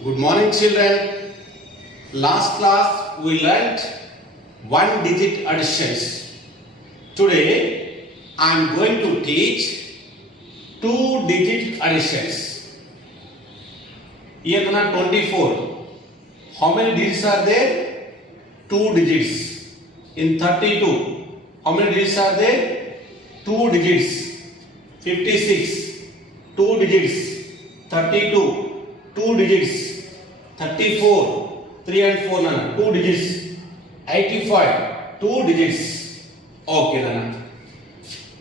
Good morning, children. Last class we learnt one digit additions. Today I am going to teach two digit additions. Here 24. How many digits are there? Two digits. In 32, how many digits are there? Two digits. 56, two digits. 32, two digits. 34, 3 and 4 Nana, 2 digits. 85, 2 digits. Okay Nana.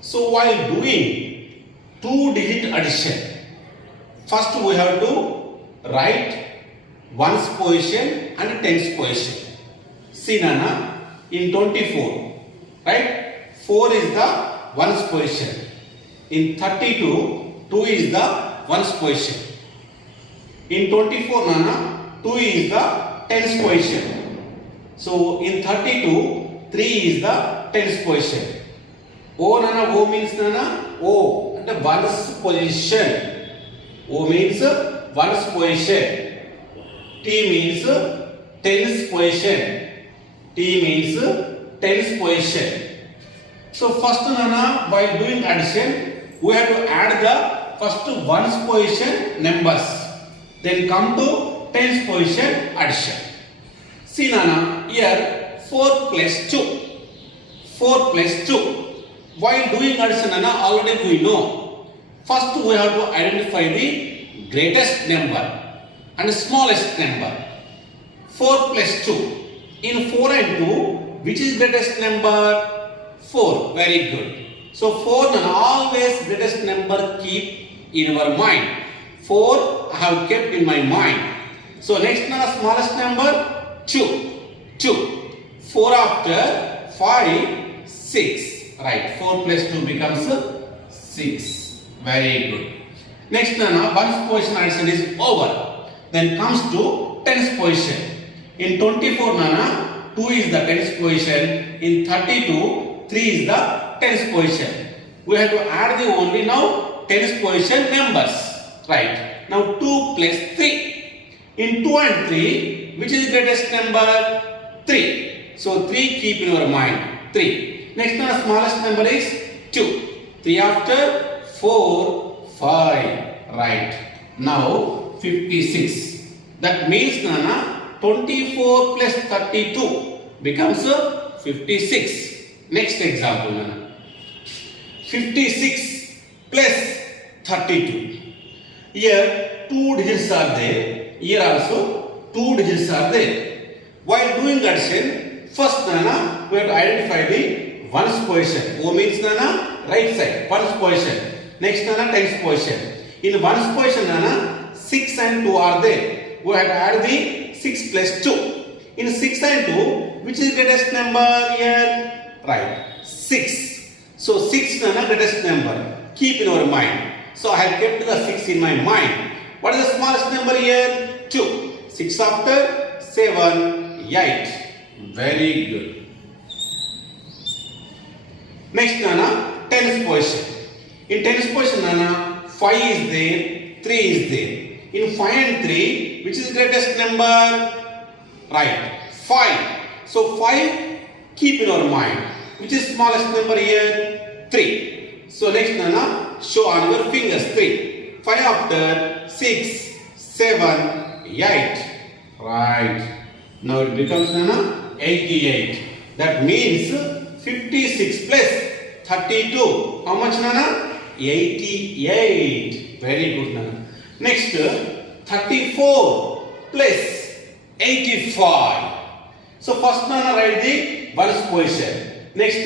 So while doing 2 digit addition, first we have to write ones position and tens position. See Nana, in 24, right? 4 is the ones position. In 32, 2 is the ones position. In 24 Nana, 2 is the tens position. So in 32, 3 is the tens position. O Nana, O means Nana, O and the ones position. O means ones position. T means tens position. T means tens position. So first Nana, while doing addition, we have to add the first ones position numbers. Then come to tens position addition. See Nana, here 4 plus 2. 4 plus 2. While doing addition Nana, already we know. First we have to identify the greatest number and smallest number. 4 plus 2. In 4 and 2, which is greatest number? 4. Very good. So 4 Nana, always greatest number keep in our mind. 4 I have kept in my mind. So next Nana, smallest number 2. 2. 4 after 5, 6. Right. 4 plus 2 becomes 6. Very good. Next Nana, ones position addition is over. Then comes to tens position. In 24 Nana, 2 is the tens position. In 32, 3 is the tens position. We have to add the only now tens position numbers. Right. Now 2 plus 3. In 2 and 3, which is greatest number? 3. So 3 keep in your mind. 3. Next one, smallest number is 2. 3 after 4, 5. Right. Now 56. That means Nana, 24 plus 32 becomes 56. Next example Nana. 56 plus 32. Here 2 digits are there. Here also 2 digits are there. While doing addition, first Nana, we have to identify the ones position. O means Nana, right side, ones position. Next Nana, tens position. In ones position Nana, 6 and 2 are there. We have to add the 6 plus 2. In 6 and 2, which is greatest number here? Right, 6. So 6 Nana, greatest number. Keep in our mind. So I have kept the 6 in my mind. What is the smallest number here? 2. 6 after 7, 8. Very good. Next Nana, tens position. In tens position Nana, 5 is there, 3 is there. In 5 and 3, which is greatest number? Right, 5. So 5 keep in our mind. Which is smallest number here? 3. So next Nana, show on your fingers 3. 5 after 6, 7, 8. Right. Now it becomes Nana 88. That means 56 plus 32. How much Nana? 88. Very good Nana. Next 34 plus 85. So first Nana, write the ones position. Next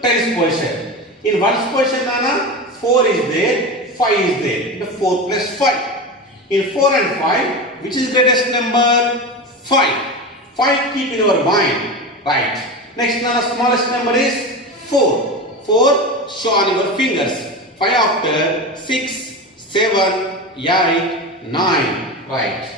tens position. In ones position Nana, 4 is there, 5 is there. The 4 plus 5. In 4 and 5, which is greatest number? 5. 5 keep in our mind. Right. Next Nana, smallest number is 4. 4 show on your fingers. 5 after 6, 7, 8, 9. Right.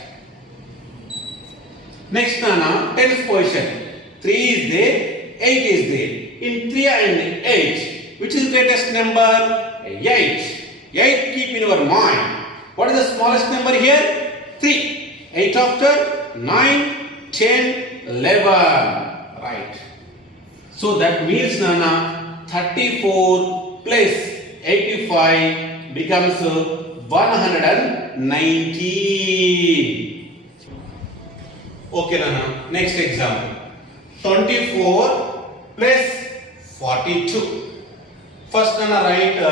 Next Nana, tens position. 3 is there, 8 is there. In 3 and 8, which is greatest number? 8. 8 keep in your mind. What is the smallest number here? 3. 8 after 9, 10, 11. Right. So that means Nana 34 plus 85 becomes 119. Okay Nana. Next example. 24 plus 42. First Nana write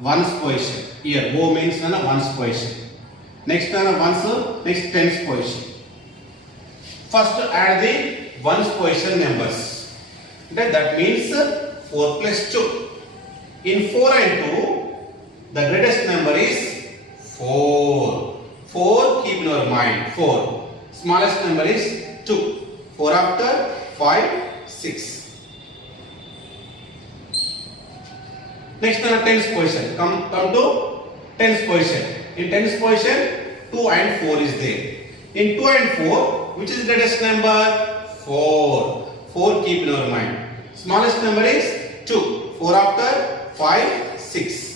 ones position. Here O means Nana ones position. Next Nana ones, next tens position. First add the ones position numbers. That means 4 plus 2. In 4 and 2, the greatest number is 4. 4 keep in your mind. 4. Smallest number is 2. 4 after 5, 6. Next tens position. Come to tens position. In tens position, 2 and 4 is there. In 2 and 4, which is greatest number? 4. 4 keep in your mind. Smallest number is 2. 4 after 5, 6.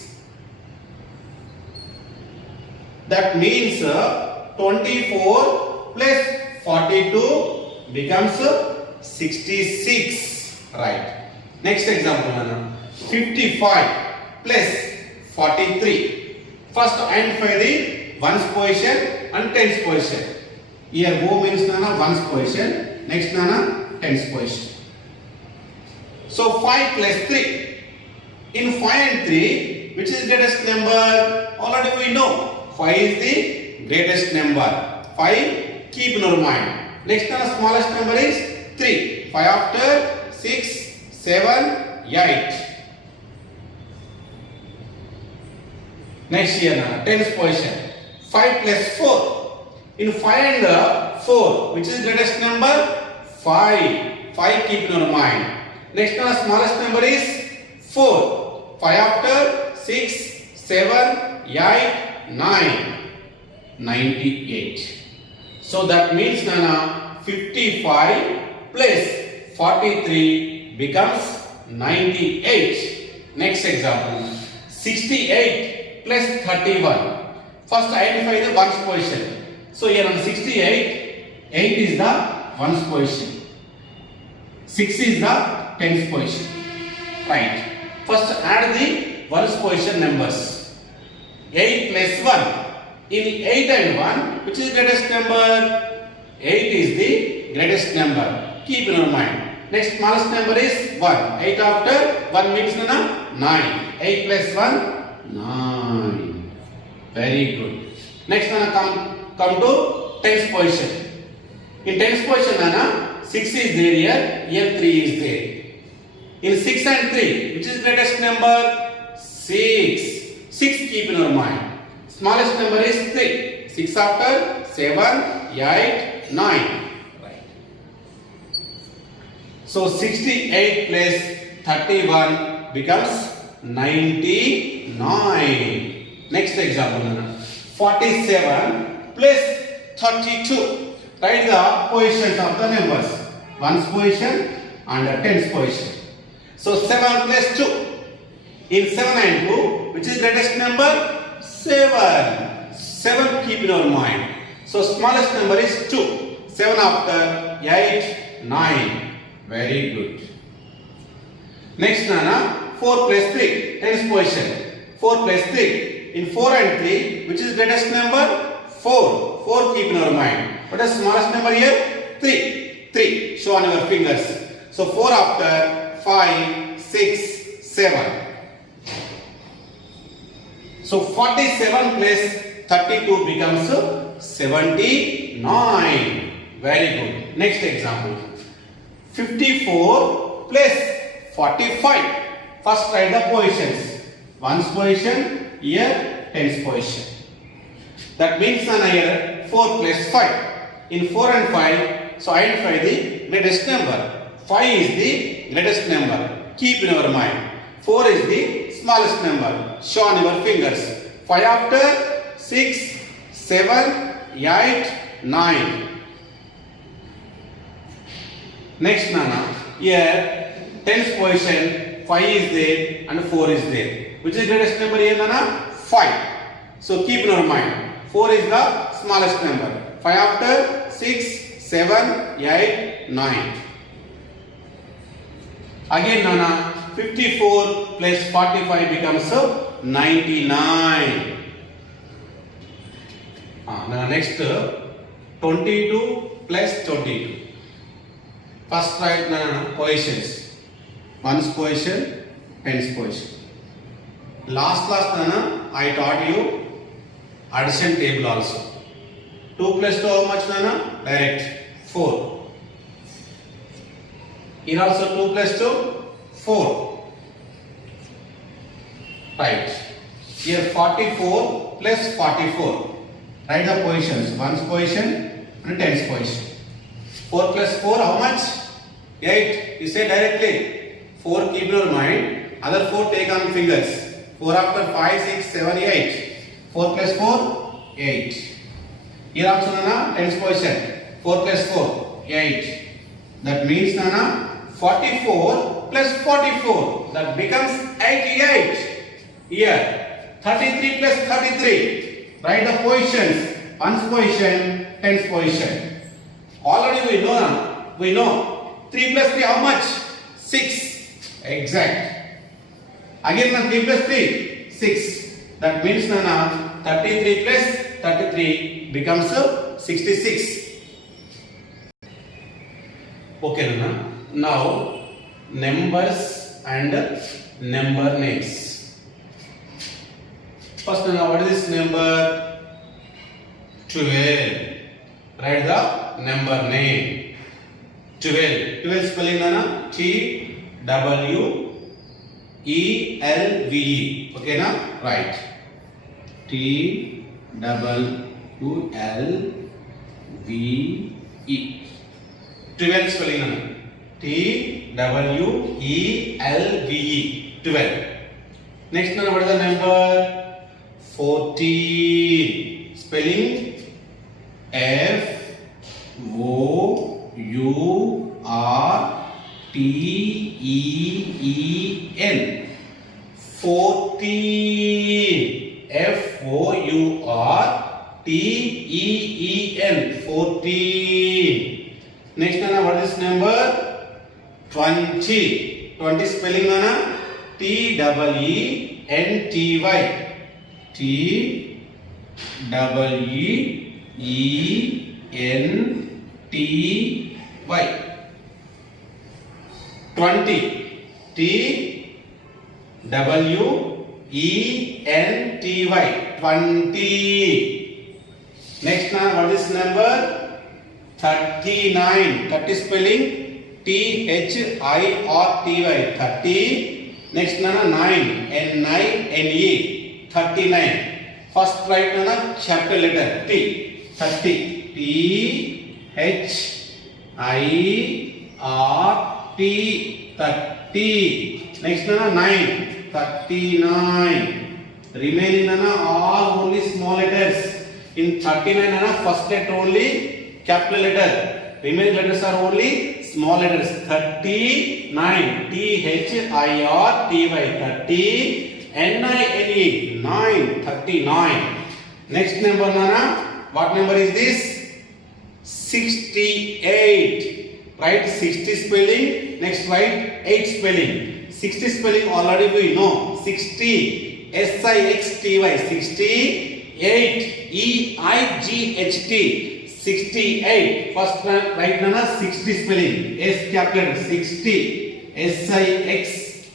That means 24 plus 42 becomes 66. Right. Next example. 55 plus 43. First identify the ones position and tens position. Here O means Nana ones position. Next Nana tens position. So 5 plus 3. In 5 and 3, which is greatest number? Already we know. 5 is the greatest number. 5 keep in your mind. Next smallest number is 3. 5 after 6, 7, 8. Next here tens position. 5 plus 4. In 5 and 4, which is greatest number? 5. 5 keep in your mind. Next smallest number is 4. 5 after 6, 7, 8, 9. 98. So that means Nana 55 plus 43 becomes 98. Next example. 68 plus 31. First identify the ones position. So here on 68, 8 is the ones position. 6 is the tens position. Right. First add the ones position numbers. 8 plus 1. In 8 and 1, which is greatest number? 8 is the greatest number. Keep in your mind. Next smallest number is 1. 8 after 1 means 9. 8 plus 1, 9. Very good. Next come to tens position. In tens position 6 is there here. Here 3 is there. In 6 and 3, which is greatest number? 6. 6 keep in your mind. Smallest number is 3. 6 after 7, 8, 9. Right. So 68 plus 31 becomes 99. Next example. 47 plus 32. Write the positions of the numbers. Ones position and tens position. So 7 plus 2. In 7 and 2, which is greatest number? 7. 7 keep in your mind. So smallest number is 2. 7 after 8, 9. Very good. Next 4 plus 3. Tens position. 4 plus 3. In 4 and 3, which is greatest number? 4. 4 keep in your mind. What is smallest number here? 3. 3. Show on your fingers. So 4 after 5, 6, 7. So 47 plus 32 becomes 79. Very good. Next example. 54 plus 45. First write the positions. Ones position, here tens position. That means here 4 plus 5. In 4 and 5, so identify the greatest number. 5 is the greatest number. Keep in your mind. 4 is the smallest number. Show on your fingers. 5 after 6, 7, 8, 9. Next here tens position 5 is there and 4 is there. Which is greatest number here 5. So keep in your mind. 4 is the smallest number. 5 after 6, 7, 8, 9. Again, Nana, 54 plus 45 becomes 99. Now next, 22 plus 22. First write Nana coefficients. Ones coefficient, tens coefficient. Last class Nana, I taught you addition table also. 2 plus 2 how much Nana? Direct 4. Here also 2 plus 2, 4. Right. Here 44 plus 44. Write the positions. Ones position and tens position. 4 plus 4 how much? 8. You say directly. 4 keep in your mind. Other 4 take on fingers. 4 after 5, 6, 7, 8. 4 plus 4, 8. Here also Nana, tens position. 4 plus 4, 8. That means Nana, 44 plus 44. That becomes 88. Here, 33 plus 33. Write the positions. Ones position, tens position. Already we know 3 plus 3 how much? 6. Exact. Again na 3 plus 3, 6. That means Nana, 33 plus 33 becomes 66. Okay Nana. Now numbers and number names. First Nana, what is this number? 12. Write the number name. 12. 12 spelling Nana, T W E L V E. Okay na? Right. T W L V E. 12 spelling Nana. T W E L V E. 12. Next Nana, what is the number? 14. Spelling F O U R T E E N. 14. F O U R T E E N. 14. Next Nana, what is this number? 20. 20 spelling Nana, T W E N T Y. T W E N T Y. 20. T W E N T Y. 20. Next now, what is number? 39. 30 spelling T H I R T Y. 30. Next Nana, 9. N I N E. 39. First write Nana capital letter T. 30. T H I R T. 30. Next Nana, 9. 39. Remaining Nana all only small letters. In 39 Nana, first letter only capital letter. Remaining letters are only small letters. 39. T H I R T Y. 30. N I N E. 9. 39. Next number Nana. What number is this? 68. Write 60 spelling. Next write 8 spelling. 60 spelling already we know. 60. S I X T Y. 60. 8. E I G H T. 68. First write Nana 60 spelling. S capital 60. S I X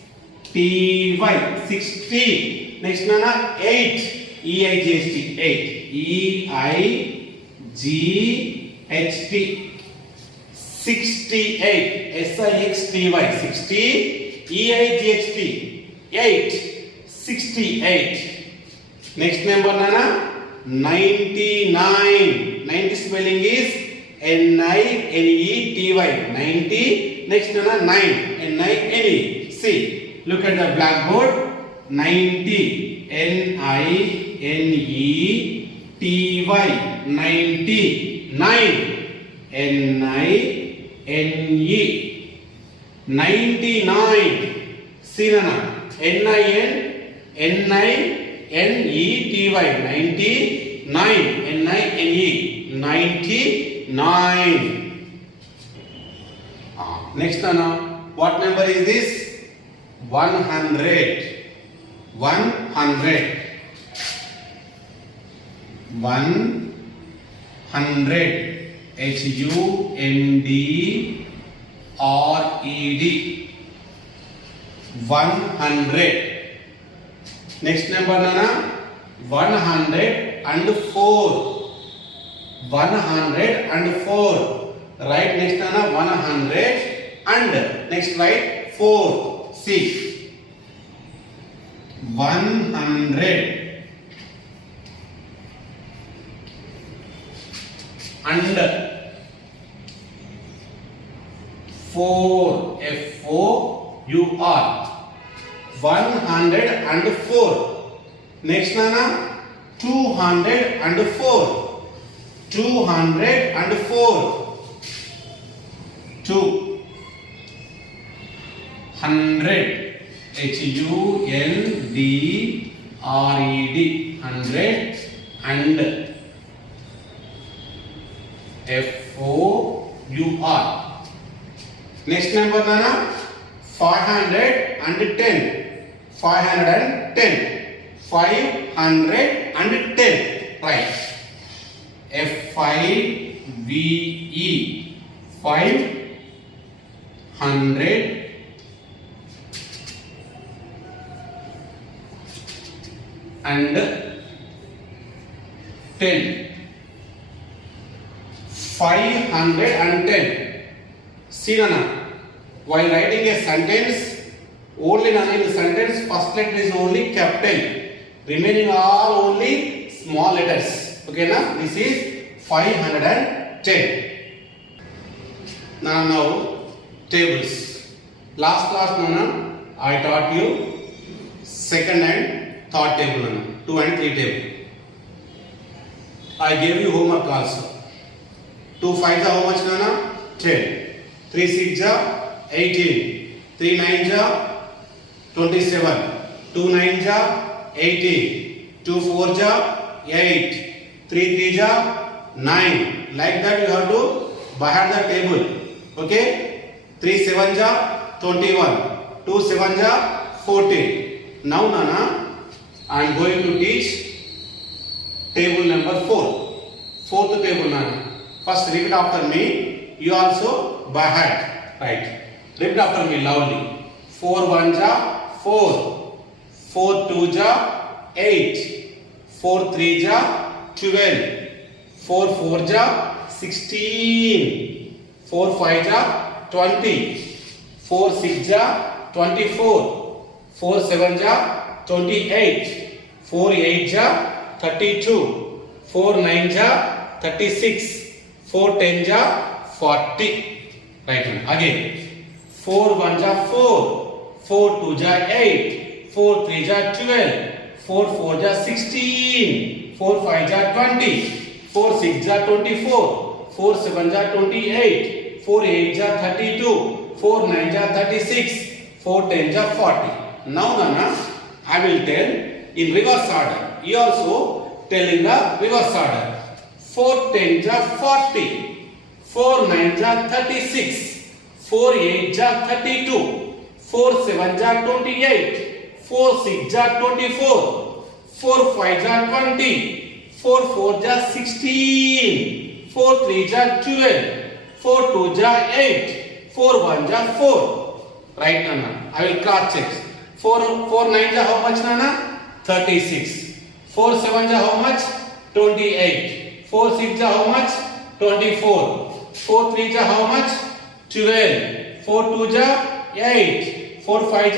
T Y. 60. Next Nana 8. E I G H T. 8. E I G H T. 68. S I X T Y. 60. E I G H T. 8. 68. Next number Nana 99. 90 spelling is N I N E T Y. 90. Next Nana 9. N I N E. See, look at the blackboard. 90. N I N E T Y. 90. 9. N I N E. 99. See Nana. N I N N I N E T Y. 99. N I N E. 99. 99. Next Nana, what number is this? 100. 100. 100. HUNDRED. 100. Next number Nana, 104. 104. Right next Nana, 100 and next right 4. See, 100 and 4. FOUR. 104. Next Nana, 204. 204. 200. HUNDRED. 100 and FOUR. Next number Nana, 510. 510. 510. Right. FIVE. 500 and 10. 510. See Nana, while writing a sentence, only Nana in the sentence first letter is only capital, remaining all only small letters. Okay na? This is 510. Now tables. Last class Nana, I taught you second and third table Nana, 2 and 3 table. I gave you homework also. 2 5 how much Nana? 10. 3 6 18. 3 9 27. 2 9 18. 2 4 8. 3 3 9. Like that you have to bahar the table. Okay? 3 7 21. 2 7 14. Now Nana, I am going to teach table number 4. Fourth table Nana. First repeat after me. You also by heart. Right. Repeat after me loudly. 4 1 4. 4 2 8. 4 3 12. 4 4 16. 4 5 20. 4 6 24. 4 7 28. 4 8 32. 4 9 36. 4 10 40. Right one. Again. 4 1 4. 4 2 8. 4 3 12. 4 4 16. 4 5 20. 4 6 24. 4 7 28. 4 8 32. 4 9 36. 4 10 40. Now Nana, I will tell in reverse order. You also tell in the reverse order. 4 10 40. 4 9 36. 4 8 32. 4 7 28. 4 6 24. 4 5 20. 4 4 16. 4 3 12. 4 2 8. 4 1 4. Right Nana. I will cross check. 4 9 how much Nana? 36. 4 7 how much? 28. 4 6 how much? 24. 4 3 how much? 12. 4 2 8. 4 5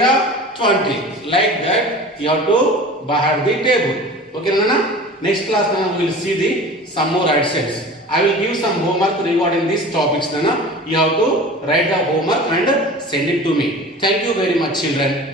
20. Like that you have to bahar the table. Okay Nana? Next class Nana we will see the some more additions. I will give some homework regarding these topics Nana. You have to write the homework and send it to me. Thank you very much children.